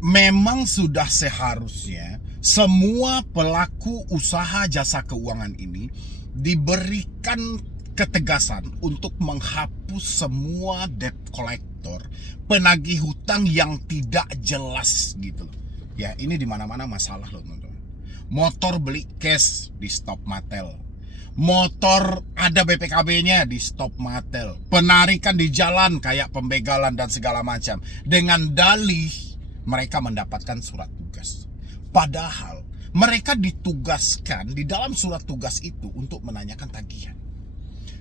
Memang sudah seharusnya semua pelaku usaha jasa keuangan ini diberikan ketegasan untuk menghapus semua debt collector, penagih hutang yang tidak jelas gitu loh. Ya, ini di mana-mana masalah loh, teman-teman. Motor beli cash di stop Matel. Motor ada BPKB-nya di stop Matel. Penarikan di jalan kayak pembegalan dan segala macam dengan dalih mereka mendapatkan surat tugas. Padahal mereka ditugaskan di dalam surat tugas itu untuk menanyakan tagihan.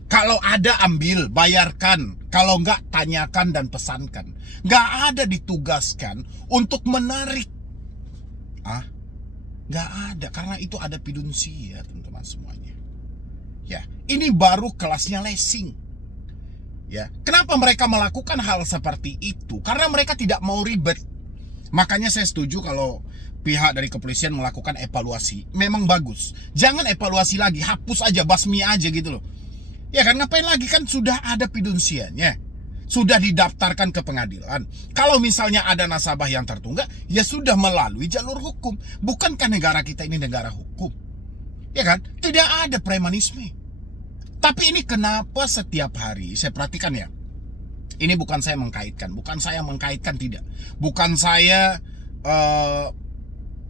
Kalau ada ambil, bayarkan. Kalau enggak, tanyakan dan pesankan. Enggak ada ditugaskan untuk menarik. Enggak ada, karena itu ada fidusia, teman-teman semuanya. Ya, ini baru kelasnya leasing. Ya, kenapa mereka melakukan hal seperti itu? Karena mereka tidak mau ribet. Makanya saya setuju kalau pihak dari kepolisian melakukan evaluasi. Memang bagus. Jangan evaluasi lagi, hapus aja, basmi aja gitu loh. Ya kan, ngapain lagi, kan sudah ada fidusianya. Sudah didaftarkan ke pengadilan. Kalau misalnya ada nasabah yang tertunggak, ya sudah melalui jalur hukum. Bukankah negara kita ini negara hukum? Ya kan, tidak ada premanisme. Tapi ini kenapa setiap hari, saya perhatikan ya. Ini bukan saya mengkaitkan, tidak. Bukan saya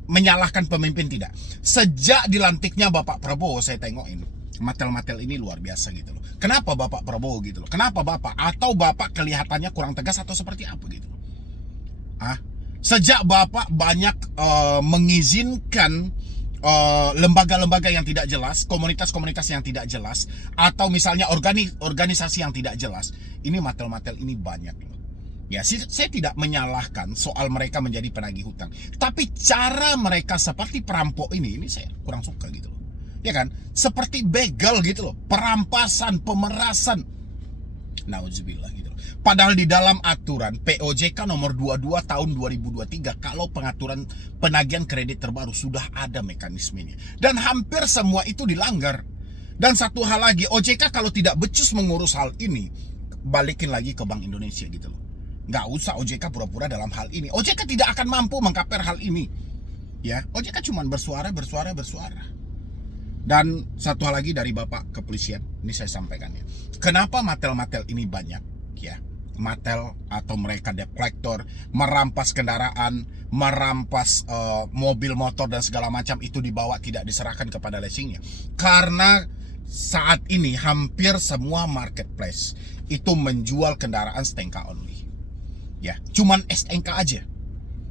menyalahkan pemimpin, tidak. Sejak dilantiknya Bapak Prabowo, saya tengokin Matel-Matel ini luar biasa gitu loh. Kenapa Bapak Prabowo gitu loh? Kenapa Bapak? Atau Bapak kelihatannya kurang tegas atau seperti apa gitu loh? Sejak Bapak banyak mengizinkan lembaga-lembaga yang tidak jelas, komunitas-komunitas yang tidak jelas, atau misalnya organisasi yang tidak jelas, ini Matel-Matel ini banyak loh. Ya, saya tidak menyalahkan soal mereka menjadi penagih hutang, tapi cara mereka seperti perampok ini saya kurang suka gitu loh. Ya kan, seperti begal gitu loh, perampasan, pemerasan. Nauzubillah gitu loh. Padahal di dalam aturan POJK nomor 22 tahun 2023, kalau pengaturan penagihan kredit terbaru sudah ada mekanismenya. Dan hampir semua itu dilanggar. Dan satu hal lagi, OJK kalau tidak becus mengurus hal ini, balikin lagi ke Bank Indonesia gitu loh. Nggak usah OJK pura-pura dalam hal ini. OJK tidak akan mampu mengkaper hal ini. Ya, OJK cuma bersuara. Dan satu hal lagi dari Bapak Kepolisian, ini saya sampaikan ya. Kenapa Matel-Matel ini banyak ya? Matel atau mereka debt collector merampas kendaraan, merampas mobil, motor dan segala macam itu dibawa, tidak diserahkan kepada leasingnya. Karena saat ini hampir semua marketplace itu menjual kendaraan STNK only. Ya, cuman STNK aja.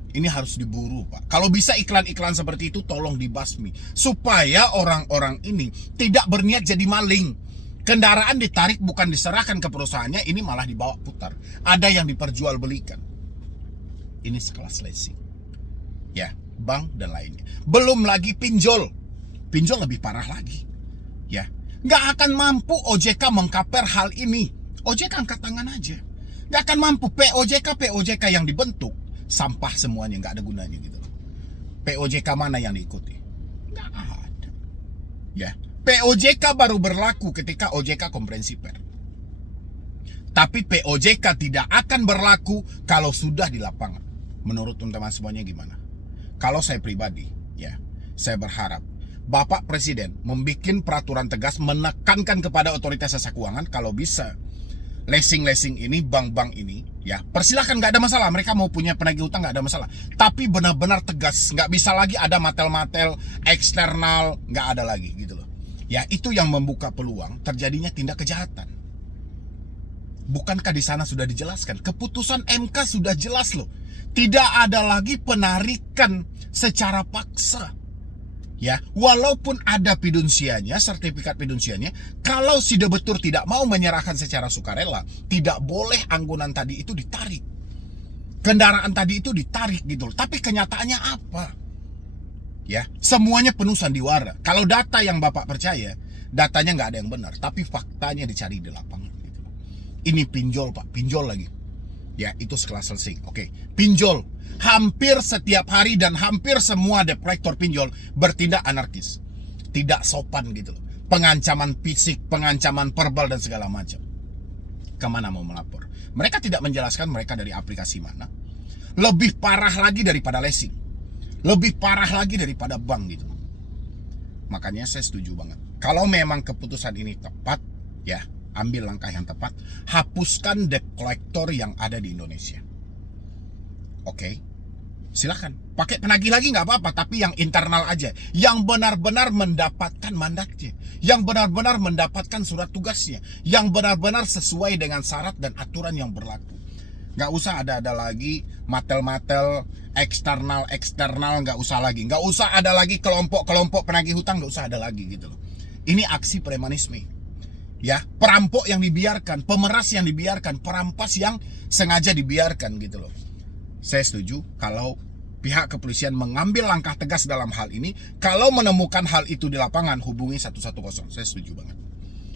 Ini harus diburu, Pak. Kalau bisa iklan-iklan seperti itu tolong dibasmi, supaya orang-orang ini tidak berniat jadi maling. Kendaraan ditarik bukan diserahkan ke perusahaannya, ini malah dibawa putar. Ada yang diperjualbelikan. Ini sekelas leasing. Ya, bank dan lainnya. Belum lagi pinjol. Pinjol lebih parah lagi. Ya, nggak akan mampu OJK mengkaper hal ini. OJK angkat tangan aja. Nggak akan mampu. POJK yang dibentuk sampah semuanya, nggak ada gunanya gitu. POJK mana yang diikuti? Nggak ada. Ya, POJK baru berlaku ketika OJK komprehensi per. Tapi POJK tidak akan berlaku kalau sudah di lapangan. Menurut teman-teman semuanya gimana? Kalau saya pribadi, ya, saya berharap Bapak Presiden membuat peraturan tegas, menekankan kepada otoritas jasa keuangan kalau bisa leasing ini, bank-bank ini, ya persilahkan, nggak ada masalah. Mereka mau punya penagih hutang, nggak ada masalah. Tapi benar-benar tegas, nggak bisa lagi ada matel-matel eksternal, nggak ada lagi gitu loh. Ya, itu yang membuka peluang terjadinya tindak kejahatan. Bukankah di sana sudah dijelaskan? Keputusan MK sudah jelas loh. Tidak ada lagi penarikan secara paksa. Ya, walaupun ada fidusianya, sertifikat fidusianya, kalau si debitur tidak mau menyerahkan secara sukarela, tidak boleh anggunan tadi itu ditarik. Kendaraan tadi itu ditarik gitu loh. Tapi kenyataannya apa? Ya, semuanya penuh sandiwara. Kalau data yang Bapak percaya, datanya nggak ada yang benar, tapi faktanya dicari di lapangan gitu loh. Ini pinjol, Pak, pinjol lagi. Ya, itu sekelas leasing. Oke, pinjol. Hampir setiap hari dan hampir semua debt collector pinjol bertindak anarkis. Tidak sopan gitu loh. Pengancaman fisik, pengancaman verbal dan segala macam. Kemana mau melapor? Mereka tidak menjelaskan mereka dari aplikasi mana. lebih parah lagi daripada leasing, lebih parah lagi daripada bank gitu. Makanya saya setuju banget. Kalau memang keputusan ini tepat, ya ambil langkah yang tepat, hapuskan debt collector yang ada di Indonesia. Oke, silakan pakai penagih lagi nggak apa-apa, tapi yang internal aja, yang benar-benar mendapatkan mandatnya, yang benar-benar mendapatkan surat tugasnya, yang benar-benar sesuai dengan syarat dan aturan yang berlaku. Nggak usah ada lagi matel-matel eksternal, nggak usah lagi, nggak usah ada lagi kelompok penagih hutang, nggak usah ada lagi gitu loh. Ini aksi premanisme, ya, perampok yang dibiarkan, pemeras yang dibiarkan, perampas yang sengaja dibiarkan gitu loh. Saya setuju kalau pihak kepolisian mengambil langkah tegas dalam hal ini. Kalau menemukan hal itu di lapangan, hubungi 110. Saya setuju banget.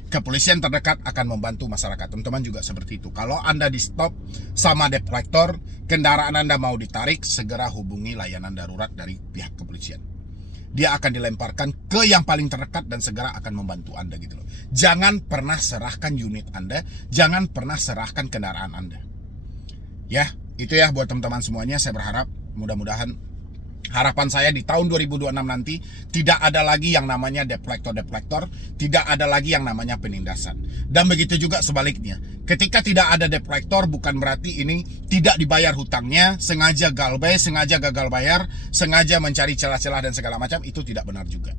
Kepolisian terdekat akan membantu masyarakat. Teman-teman juga seperti itu. Kalau Anda di stop sama debt collector, kendaraan Anda mau ditarik, segera hubungi layanan darurat dari pihak kepolisian. Dia akan dilemparkan ke yang paling terdekat dan segera akan membantu Anda gitu loh. Jangan pernah serahkan unit Anda, jangan pernah serahkan kendaraan Anda. Ya, itu ya buat teman-teman semuanya. Saya berharap mudah-mudahan harapan saya di tahun 2026 nanti tidak ada lagi yang namanya debt collector, tidak ada lagi yang namanya penindasan. Dan begitu juga sebaliknya. Ketika tidak ada debt collector, bukan berarti ini tidak dibayar hutangnya, sengaja galbay, sengaja gagal bayar, sengaja mencari celah-celah dan segala macam, itu tidak benar juga.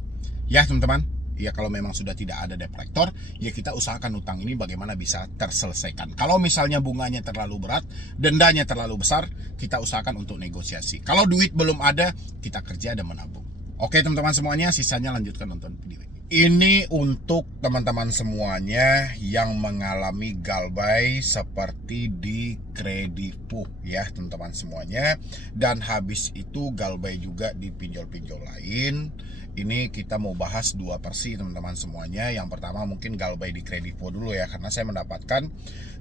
Ya teman-teman, ya kalau memang sudah tidak ada debt collector, ya kita usahakan hutang ini bagaimana bisa terselesaikan. Kalau misalnya bunganya terlalu berat, dendanya terlalu besar, kita usahakan untuk negosiasi. Kalau duit belum ada, kita kerja dan menabung. Oke teman-teman semuanya, sisanya lanjutkan nonton video ini. Ini untuk teman-teman semuanya yang mengalami galbay seperti di Kredivo ya teman-teman semuanya. Dan habis itu galbay juga di pinjol-pinjol lain. Ini kita mau bahas dua versi teman-teman semuanya. Yang pertama mungkin galbay di Kredivo dulu ya, karena saya mendapatkan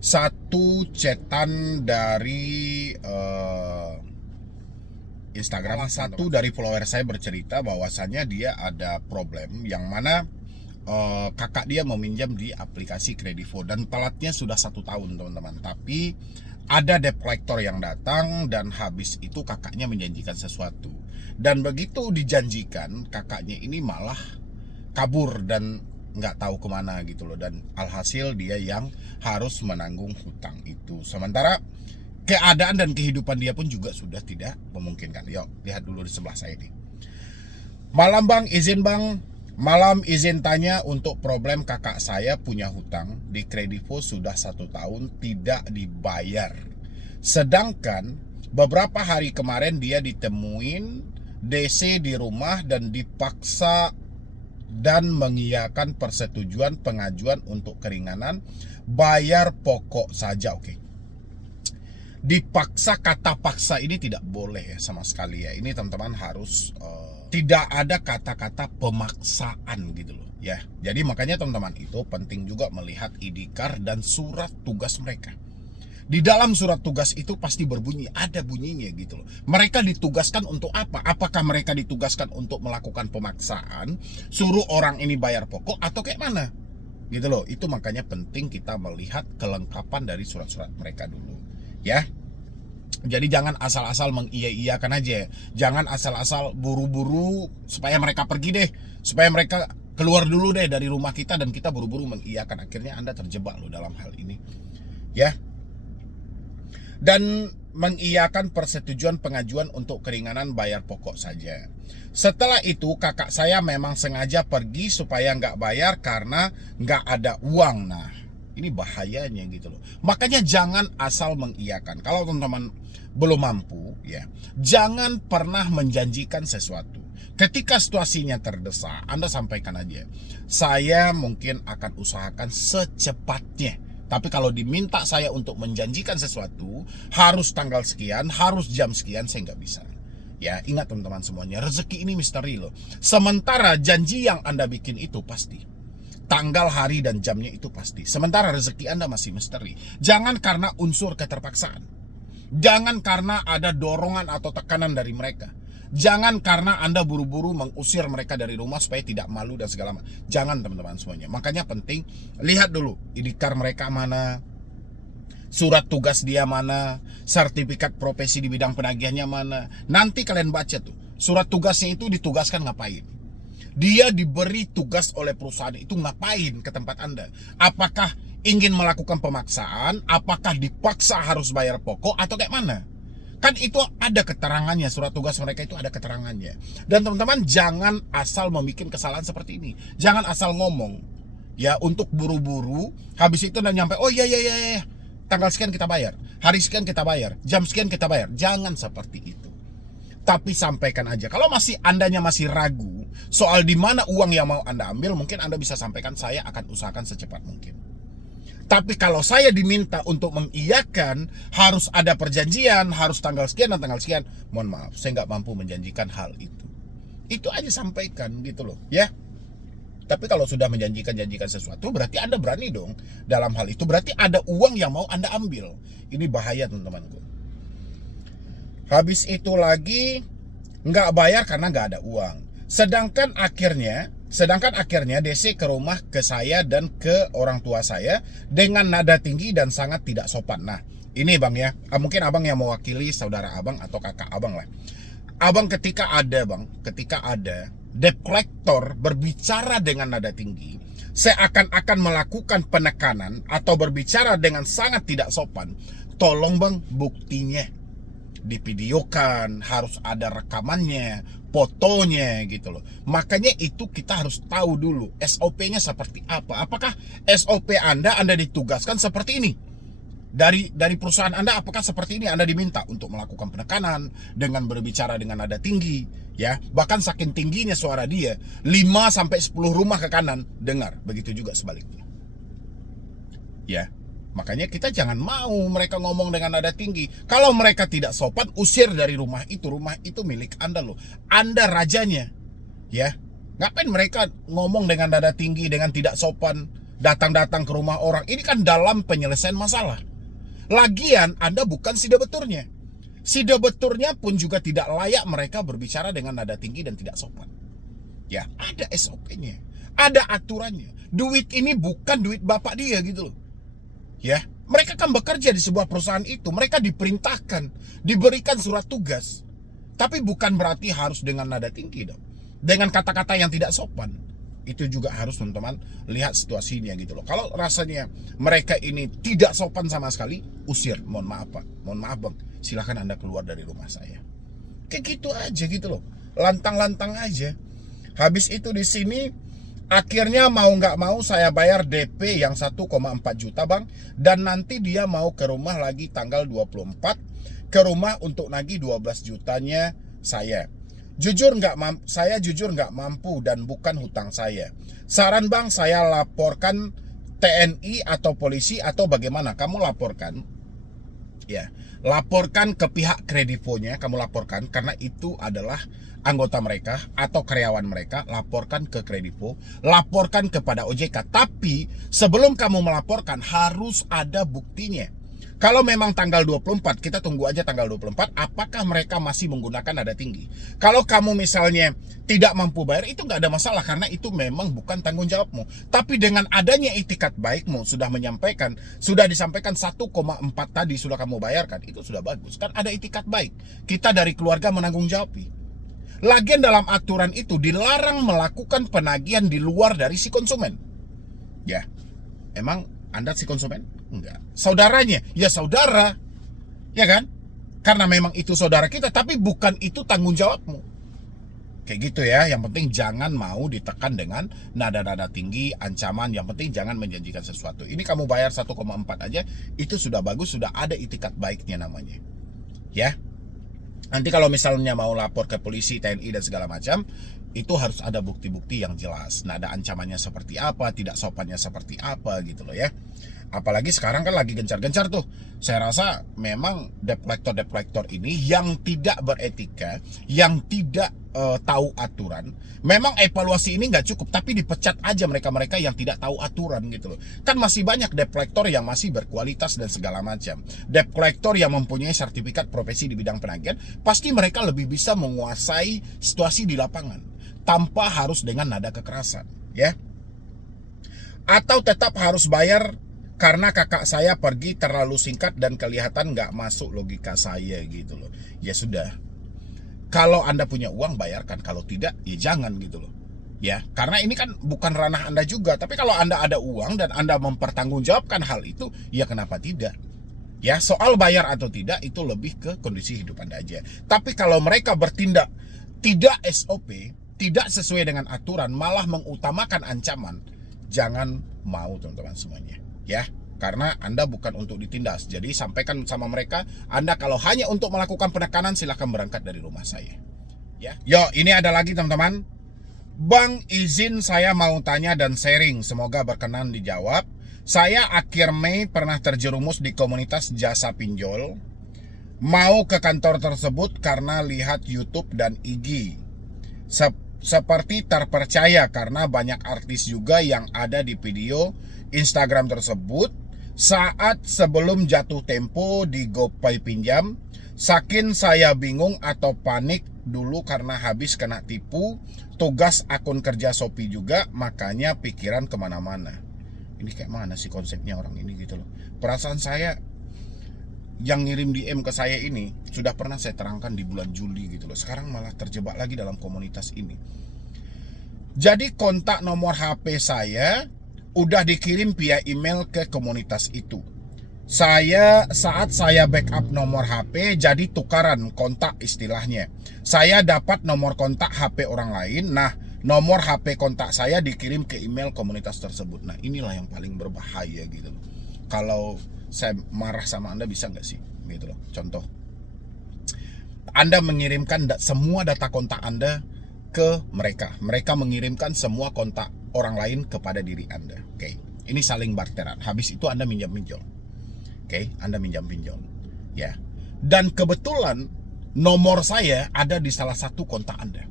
satu chatan dari Instagram. Satu dari follower saya bercerita bahwasannya dia ada problem yang mana kakak dia meminjam di aplikasi Kredivo dan telatnya sudah 1 tahun teman-teman. Tapi ada debt collector yang datang dan habis itu kakaknya menjanjikan sesuatu. Dan begitu dijanjikan, kakaknya ini malah kabur dan nggak tahu kemana gitu loh. Dan alhasil dia yang harus menanggung hutang itu. Sementara keadaan dan kehidupan dia pun juga sudah tidak memungkinkan. Yuk, lihat dulu di sebelah saya ini. Malam bang, izin bang. Malam izin tanya untuk problem kakak saya punya hutang di Kredivo sudah 1 tahun tidak dibayar. Sedangkan beberapa hari kemarin dia ditemuin DC di rumah dan dipaksa dan mengiyakan persetujuan pengajuan untuk keringanan bayar pokok saja. Oke. Dipaksa, kata paksa ini tidak boleh ya sama sekali ya. Ini teman-teman harus tidak ada kata-kata pemaksaan gitu loh ya. Jadi makanya teman-teman itu penting juga melihat ID card dan surat tugas mereka. Di dalam surat tugas itu pasti berbunyi, ada bunyinya gitu loh. Mereka ditugaskan untuk apa? Apakah mereka ditugaskan untuk melakukan pemaksaan, suruh orang ini bayar pokok atau kayak mana? Gitu loh. Itu makanya penting kita melihat kelengkapan dari surat-surat mereka dulu. Ya, jadi jangan asal-asal mengiya-iyakan aja. Jangan asal-asal buru-buru supaya mereka pergi deh, supaya mereka keluar dulu deh dari rumah kita dan kita buru-buru mengiyakan. Akhirnya Anda terjebak loh dalam hal ini. Ya. Dan mengiyakan persetujuan pengajuan untuk keringanan bayar pokok saja. Setelah itu kakak saya memang sengaja pergi supaya nggak bayar karena nggak ada uang. Nah, ini bahayanya gitu loh. Makanya jangan asal mengiyakan. Kalau teman-teman belum mampu ya, jangan pernah menjanjikan sesuatu. Ketika situasinya terdesak, Anda sampaikan aja, saya mungkin akan usahakan secepatnya. Tapi kalau diminta saya untuk menjanjikan sesuatu, harus tanggal sekian, harus jam sekian, saya nggak bisa. Ya, ingat teman-teman semuanya, rezeki ini misteri loh. Sementara janji yang Anda bikin itu pasti. Tanggal, hari, dan jamnya itu pasti. Sementara rezeki Anda masih misteri. Jangan karena unsur keterpaksaan. Jangan karena ada dorongan atau tekanan dari mereka. Jangan karena Anda buru-buru mengusir mereka dari rumah supaya tidak malu dan segala macam. Jangan teman-teman semuanya. Makanya penting, lihat dulu ID card mereka mana, surat tugas dia mana, sertifikat profesi di bidang penagihannya mana. Nanti kalian baca tuh, surat tugasnya itu ditugaskan ngapain. Dia diberi tugas oleh perusahaan itu ngapain ke tempat Anda. Apakah ingin melakukan pemaksaan, apakah dipaksa harus bayar pokok, atau kayak mana. Kan itu ada keterangannya, surat tugas mereka itu ada keterangannya. Dan teman-teman jangan asal membuat kesalahan seperti ini. Jangan asal ngomong. Ya, untuk buru-buru, habis itu dan nyampe, oh iya, tanggal sekian kita bayar, hari sekian kita bayar, jam sekian kita bayar. Jangan seperti itu. Tapi sampaikan aja. Kalau Andanya masih ragu soal di mana uang yang mau Anda ambil, mungkin Anda bisa sampaikan, saya akan usahakan secepat mungkin. Tapi kalau saya diminta untuk mengiyakan, harus ada perjanjian, harus tanggal sekian dan tanggal sekian, mohon maaf, saya nggak mampu menjanjikan hal itu. Itu aja sampaikan gitu loh, ya. Tapi kalau sudah menjanjikan sesuatu, berarti Anda berani dong dalam hal itu. Berarti ada uang yang mau Anda ambil. Ini bahaya teman-temanku. Habis itu lagi, nggak bayar karena nggak ada uang. Sedangkan akhirnya DC ke rumah, ke saya dan ke orang tua saya dengan nada tinggi dan sangat tidak sopan. Nah, ini bang ya, mungkin abang yang mewakili saudara abang atau kakak abang lah. Abang ketika ada debt collector berbicara dengan nada tinggi, seakan-akan melakukan penekanan atau berbicara dengan sangat tidak sopan, tolong bang buktinya divideokan, harus ada rekamannya, fotonya gitu loh. Makanya itu kita harus tahu dulu SOP-nya seperti apa. Apakah SOP Anda ditugaskan seperti ini? Dari perusahaan Anda, apakah seperti ini Anda diminta untuk melakukan penekanan dengan berbicara dengan nada tinggi, ya? Bahkan saking tingginya suara dia, 5-10 rumah ke kanan dengar, begitu juga sebaliknya. Ya. Makanya kita jangan mau mereka ngomong dengan nada tinggi. Kalau mereka tidak sopan, usir dari rumah itu. Rumah itu milik Anda loh. Anda rajanya. Ya. Ngapain mereka ngomong dengan nada tinggi, dengan tidak sopan, datang-datang ke rumah orang. Ini kan dalam penyelesaian masalah. Lagian Anda bukan si debeturnya. Si debeturnya pun juga tidak layak mereka berbicara dengan nada tinggi dan tidak sopan. Ya, ada SOP-nya. Ada aturannya. Duit ini bukan duit bapak dia gitu loh. Ya, mereka kan bekerja di sebuah perusahaan itu, mereka diperintahkan, diberikan surat tugas. Tapi bukan berarti harus dengan nada tinggi dong. Dengan kata-kata yang tidak sopan. Itu juga harus teman-teman lihat situasinya gitu loh. Kalau rasanya mereka ini tidak sopan sama sekali, usir. Mohon maaf Pak, mohon maaf Bang, silahkan Anda keluar dari rumah saya. Kayak gitu aja gitu loh. Lantang-lantang aja. Habis itu di sini akhirnya mau nggak mau saya bayar DP yang 1,4 juta bang. Dan nanti dia mau ke rumah lagi tanggal 24. Ke rumah untuk nagih 12 jutanya saya. Saya jujur nggak mampu dan bukan hutang saya. Saran bang, saya laporkan TNI atau polisi atau bagaimana? Kamu laporkan. Ya, laporkan ke pihak kredivonya, kamu laporkan karena itu adalah anggota mereka atau karyawan mereka. Laporkan ke kredivo, laporkan kepada OJK. Tapi sebelum kamu melaporkan harus ada buktinya. Kalau memang tanggal 24, kita tunggu aja tanggal 24, apakah mereka masih menggunakan nada tinggi. Kalau kamu misalnya tidak mampu bayar, itu nggak ada masalah karena itu memang bukan tanggung jawabmu. Tapi dengan adanya itikat baikmu sudah disampaikan 1,4 tadi sudah kamu bayarkan, itu sudah bagus. Kan ada itikat baik. Kita dari keluarga menanggung jawabi. Lagian dalam aturan itu dilarang melakukan penagihan di luar dari si konsumen. Ya, emang Anda si konsumen? Enggak. Saudaranya? Ya saudara. Ya kan? Karena memang itu saudara kita, tapi bukan itu tanggung jawabmu. Kayak gitu ya. Yang penting jangan mau ditekan dengan nada-nada tinggi, ancaman. Yang penting jangan menjanjikan sesuatu. Ini kamu bayar 1,4 aja, itu sudah bagus, sudah ada itikat baiknya namanya. Ya. Nanti kalau misalnya mau lapor ke polisi, TNI dan segala macam, itu harus ada bukti-bukti yang jelas. Nada ancamannya seperti apa, tidak sopannya seperti apa gitu loh ya. Apalagi sekarang kan lagi gencar-gencar tuh. Saya rasa memang debt collector ini yang tidak beretika, yang tidak tahu aturan. Memang evaluasi ini nggak cukup, tapi dipecat aja mereka-mereka yang tidak tahu aturan gitu loh. Kan masih banyak debt collector yang masih berkualitas dan segala macam. Debt collector yang mempunyai sertifikat profesi di bidang penagihan, pasti mereka lebih bisa menguasai situasi di lapangan tanpa harus dengan nada kekerasan, ya. Atau tetap harus bayar karena kakak saya pergi terlalu singkat dan kelihatan nggak masuk logika saya gitu loh. Ya sudah, kalau Anda punya uang bayarkan, kalau tidak ya jangan gitu loh. Ya, karena ini kan bukan ranah Anda juga. Tapi kalau Anda ada uang dan Anda mempertanggungjawabkan hal itu, ya kenapa tidak? Ya, soal bayar atau tidak itu lebih ke kondisi hidup Anda aja. Tapi kalau mereka bertindak tidak SOP, tidak sesuai dengan aturan, malah mengutamakan ancaman, jangan mau teman-teman semuanya. Ya, karena Anda bukan untuk ditindas. Jadi sampaikan sama mereka, Anda kalau hanya untuk melakukan penekanan silahkan berangkat dari rumah saya. Ya, yo ini ada lagi teman-teman. Bang, izin saya mau tanya dan sharing, semoga berkenan dijawab. Saya akhir Mei pernah terjerumus di komunitas jasa pinjol. Mau ke kantor tersebut karena lihat YouTube dan IG. Seperti terpercaya karena banyak artis juga yang ada di video Instagram tersebut. Saat sebelum jatuh tempo di GoPay pinjam, saking saya bingung atau panik dulu karena habis kena tipu, tugas akun kerja Shopee juga, makanya pikiran kemana-mana. Ini kayak mana sih konsepnya orang ini gitu loh. Perasaan saya yang ngirim DM ke saya ini sudah pernah saya terangkan di bulan Juli gitu loh. Sekarang malah terjebak lagi dalam komunitas ini. Jadi kontak nomor HP saya udah dikirim via email ke komunitas itu. Saat saya backup nomor HP, jadi tukaran kontak istilahnya. Saya dapat nomor kontak HP orang lain. Nah, nomor HP kontak saya dikirim ke email komunitas tersebut. Nah, inilah yang paling berbahaya gitu loh. Kalau saya marah sama Anda bisa nggak sih? Gitu loh. Contoh, Anda mengirimkan semua data kontak Anda ke mereka. Mereka mengirimkan semua kontak orang lain kepada diri Anda. Oke, ini saling barteran. Habis itu Anda minjam-pinjol. Oke, Anda minjam-pinjol. Ya. Dan kebetulan nomor saya ada di salah satu kontak Anda.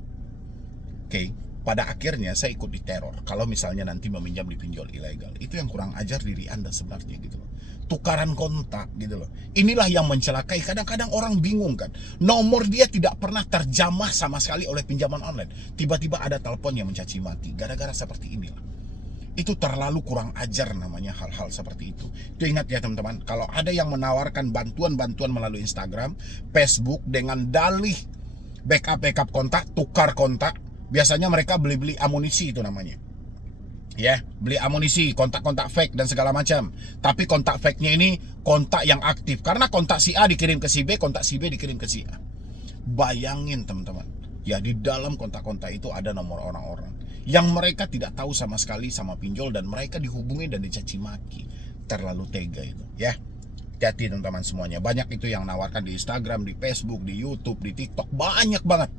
Oke. Pada akhirnya saya ikut diteror kalau misalnya nanti meminjam di pinjol ilegal. Itu yang kurang ajar diri Anda sebenarnya gitu loh. Tukaran kontak gitu loh. Inilah yang mencelakai. Kadang-kadang orang bingung kan. Nomor dia tidak pernah terjamah sama sekali oleh pinjaman online. Tiba-tiba ada telepon yang mencaci maki. Gara-gara seperti inilah. Itu terlalu kurang ajar namanya hal-hal seperti itu. Itu ingat ya teman-teman. Kalau ada yang menawarkan bantuan-bantuan melalui Instagram, Facebook dengan dalih backup kontak, tukar kontak. Biasanya mereka beli-beli amunisi itu namanya. Ya, beli amunisi, kontak-kontak fake dan segala macam. Tapi kontak fake-nya ini kontak yang aktif. Karena kontak si A dikirim ke si B, kontak si B dikirim ke si A. Bayangin teman-teman. Ya, di dalam kontak-kontak itu ada nomor orang-orang yang mereka tidak tahu sama sekali sama pinjol dan mereka dihubungi dan dicaci maki. Terlalu tega itu, ya. Hati-hati teman-teman semuanya. Banyak itu yang nawarkan di Instagram, di Facebook, di YouTube, di TikTok. Banyak banget.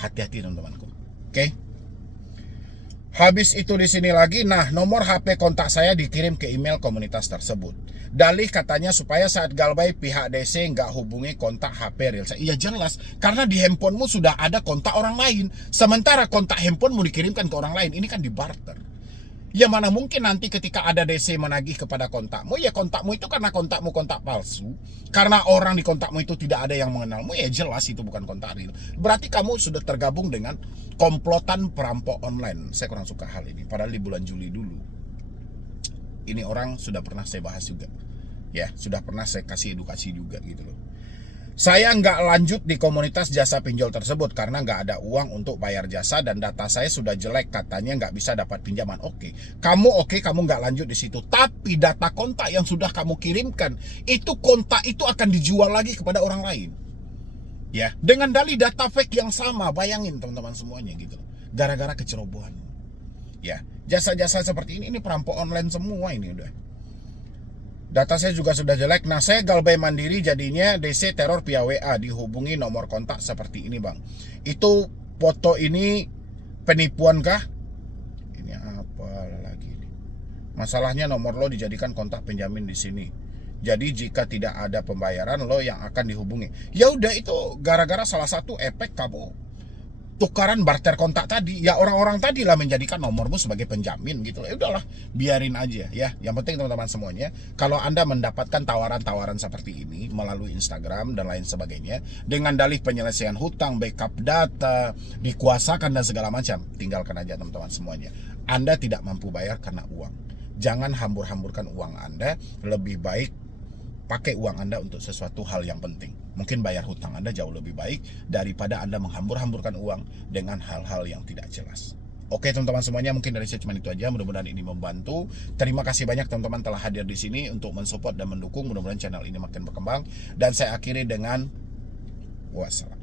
Hati-hati teman-temanku. Oke. Habis itu di sini lagi, nah nomor HP kontak saya dikirim ke email komunitas tersebut. Dalih katanya supaya saat galbay pihak DC nggak hubungi kontak HP real saya. Iya jelas, karena di handphonemu sudah ada kontak orang lain. Sementara kontak handphonemu dikirimkan ke orang lain, ini kan dibarter. Ya mana mungkin nanti ketika ada DC menagih kepada kontakmu, ya kontakmu itu karena kontakmu kontak palsu. Karena orang di kontakmu itu tidak ada yang mengenalmu, ya jelas itu bukan kontak real. Berarti kamu sudah tergabung dengan komplotan perampok online. Saya kurang suka hal ini, padahal di bulan Juli dulu. Ini orang sudah pernah saya bahas juga. Ya, sudah pernah saya kasih edukasi juga gitu loh. Saya nggak lanjut di komunitas jasa pinjol tersebut karena nggak ada uang untuk bayar jasa dan data saya sudah jelek, katanya nggak bisa dapat pinjaman. Oke, kamu nggak lanjut di situ. Tapi data kontak yang sudah kamu kirimkan, itu kontak itu akan dijual lagi kepada orang lain. Ya, dengan dalih data fake yang sama, bayangin teman-teman semuanya gitu. Gara-gara kecerobohan. Ya, jasa-jasa seperti ini perampok online semua ini udah. Data saya juga sudah jelek. Nah, saya galbay mandiri jadinya DC teror via WA, dihubungi nomor kontak seperti ini, Bang. Itu foto ini penipuan kah? Ini apa lagi ini? Masalahnya nomor lo dijadikan kontak penjamin di sini. Jadi jika tidak ada pembayaran lo yang akan dihubungi. Ya udah, itu gara-gara salah satu efek kamu tukaran barter kontak tadi, ya orang-orang tadi lah menjadikan nomormu sebagai penjamin gitu. Ya udahlah, biarin aja ya. Yang penting teman-teman semuanya, kalau Anda mendapatkan tawaran-tawaran seperti ini melalui Instagram dan lain sebagainya dengan dalih penyelesaian hutang, backup data, dikuasakan dan segala macam, tinggalkan aja teman-teman semuanya. Anda tidak mampu bayar karena uang. Jangan hambur-hamburkan uang Anda, lebih baik pakai uang Anda untuk sesuatu hal yang penting. Mungkin bayar hutang Anda jauh lebih baik daripada Anda menghambur-hamburkan uang dengan hal-hal yang tidak jelas. Oke teman-teman semuanya, mungkin dari saya cuma itu aja. Mudah-mudahan ini membantu. Terima kasih banyak teman-teman telah hadir di sini untuk mensupport dan mendukung. Mudah-mudahan channel ini makin berkembang. Dan saya akhiri dengan wassalam.